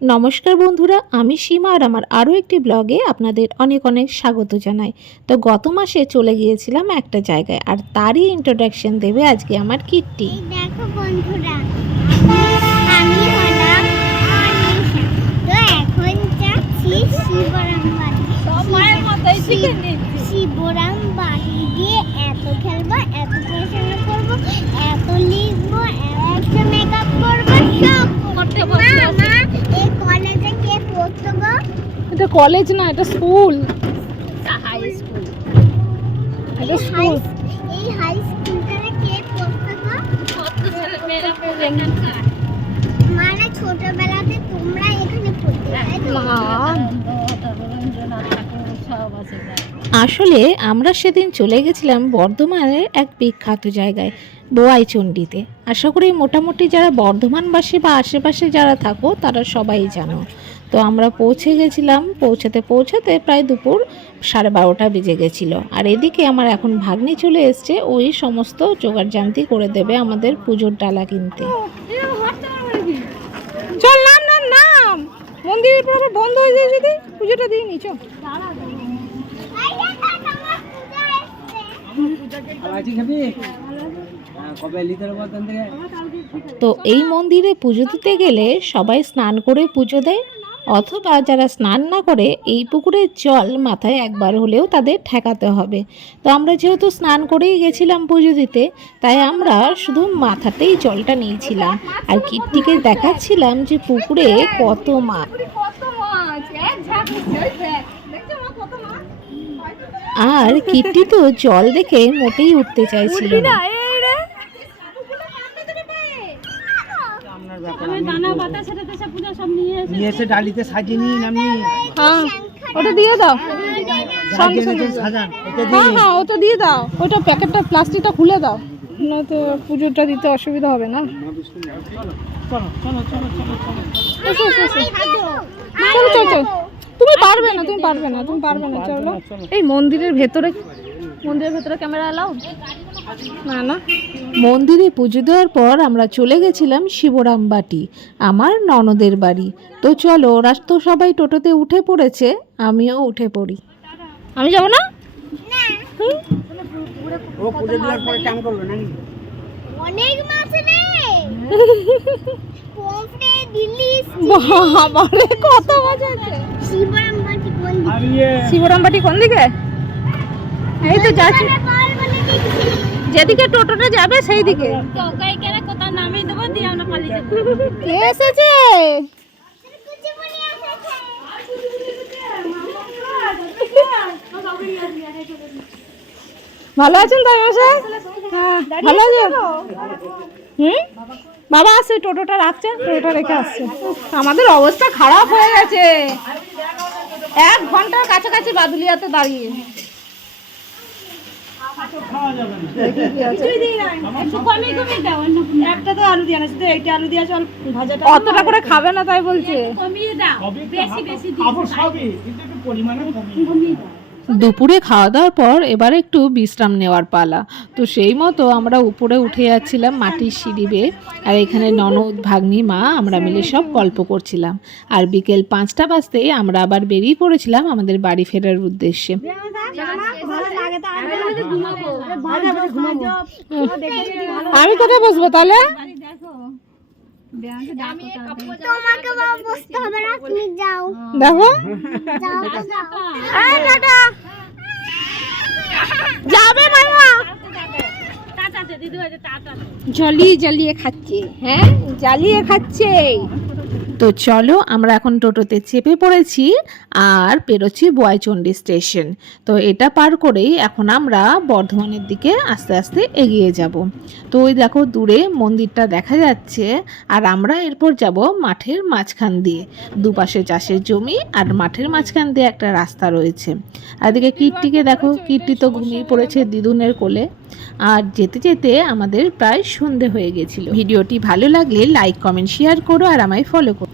নমস্কার বন্ধুরা আমি সীমা আর আমার আরও একটি ব্লগে আপনাদের অনেক অনেক স্বাগত জানাই। তো গত মাসে চলে গিয়েছিলাম একটা জায়গায় আর তারই ইন্ট্রোডাকশন দেবে আজকে আমার কিট্টি দেখো বন্ধুরা আমি হলাম তো এখন যাচ্ছি শিবরাম বাড়ি এটা কলেজ না এটা স্কুল হাই স্কুল এই হাই এই হাই স্কুলটাতে কে পড়তো মানে ছোটবেলাতে তোমরা এখানে পড়তে আসলে আমরা সেদিন চলে গেছিলাম বর্ধমানের এক বিখ্যাত জায়গায় বোয়াইচণ্ডীতে। আশা করি মোটামুটি যারা বর্ধমানবাসী বা আশেপাশে যারা থাকো তারা সবাই জানো। তো আমরা পৌঁছে গেছিলাম পৌঁছাতে পৌঁছাতে প্রায় দুপুর সাড়ে বারোটা বেজে গেছিল। আর এদিকে আমার এখন ভাগ্নি চলে এসছে ওই সমস্ত জোগাড় জান্তি করে দেবে আমাদের পুজোর ডালা কিনতে। চল নাম নাম নাম! মন্দিরের পর বন্ধ হয়ে যায় যদি পুজোটা দিয়ে তো এই মন্দিরে পুজো দিতে গেলে সবাই স্নান করে পুজো দেয়। অথবা যারা স্নান না করে এই পুকুরের জল মাথায় একবার হলেও তাদের ঠেকাতে হবে। তো আমরা যেহেতু স্নান করেই গেছিলাম পুজো দিতে, তাই আমরা শুধু মাথাতেই জলটা নিয়েছিলাম। আর কীর্তিকে দেখাচ্ছিলাম যে পুকুরে কত মাছ। আর কীর্তি তো জল দেখে মোটেই উঠতে চাইছিল না এই রে। আপনার ব্যাপার আমি দানা পাতা সেটা তেসে পূজা সব নিয়ে এসে ডালিতে সাজিয়ে নিন আপনি হ্যাঁ ওটা দিয়ে দাও। সাজান হ্যাঁ হ্যাঁ ওটা দিয়ে দাও। ওটা প্যাকেটটা প্লাস্টিকটা খুলে দাও। না তো পুজোটা দিতে অসুবিধা হবে না। চলো চলো চলো চলো চলো এসো এসো এসো। চলো চলো চলো। তুমি পারবে না তুমি পারবে না তুমি পারবে না চলো। এই মন্দিরের ভেতরে মন্দিরের ভেতরে ক্যামেরা এলাও? না না। মন্দিরে পুজো দেওয়ার পর আমরা চলে গেছিলাম শিবরাম বাটি আমার ননদের বাড়ি। তো চলো ওরা তো সবাই টোটোতে উঠে পড়েছে আমিও উঠে পড়ি। আমি যাব না? ও পুজো দেওয়ার পরে চান করল নাকি? অনেক মাছ রে। পমফ্রে দিল্লি বাবারে কত মাছ আছে। শিবরাম বাটি কোন দিকে? শিবরাম বাটি কোন দিকে? এই তো যাচ্ছি। যেদিকে টোটোটা যাবে সেই দিকে এসেছে? ভালো আছেন তাই মশাই হ্যাঁ ভালো আছেন? হুম? বাবা আসছে, টোটোটা রাখছে, টোটোটা রেখে আসছে। আমাদের অবস্থা খারাপ হয়ে গেছে। এক ঘণ্টার কাছাকাছি বাদুলিয়াতে দাঁড়িয়ে। অতটা করে খাবে না তাই বলছে। কমিয়ে দাও বেশি বেশি একটু পরিমাণে কমিয়ে দুপুরে খাওয়া দাওয়ার পর এবার একটু বিশ্রাম নেওয়ার পালা। তো সেই মতো আমরা উপরে উঠে যাচ্ছিলাম মাটির সিঁড়ি বেয়ে। আর এখানে ননদ, ভাগ্নি, মা আমরা মিলে সব গল্প করছিলাম। আর বিকেল পাঁচটা বাজতেই আমরা আবার বেরিয়ে পড়েছিলাম আমাদের বাড়ি ফেরার উদ্দেশ্যে। আমি কোথায় বসবো তাহলে? তোমাকে বসতে হবে না তুমি যাও। দেখো। যাও তো যাও। এই টাটা যাবে মামা। জ্বলিয়ে জ্বালিয়ে খাচ্ছে হ্যাঁ? জ্বালিয়ে খাচ্ছে। তো চলো আমরা এখন টোটোতে চেপে পড়েছি আর পেরোচ্ছি বোয়াইচন্ডী স্টেশন। তো এটা পার করেই এখন আমরা বর্ধমানের দিকে আস্তে আস্তে এগিয়ে যাব। তো ওই দেখো দূরে মন্দিরটা দেখা যাচ্ছে আর আমরা এরপর যাব মাঠের মাঝখান দিয়ে। দুপাশে চাষের জমি আর মাঠের মাঝখান দিয়ে একটা রাস্তা রয়েছে। আর এদিকে কীর্তিকে দেখো, কীর্তি তো ঘুমিয়ে পড়েছে দিদুনের কোলে। আর যেতে যেতে আমাদের প্রায় সন্ধে হয়ে গেছিল। ভিডিওটি ভালো লাগলে লাইক কমেন্ট শেয়ার করো আর আমায় ফলো করো।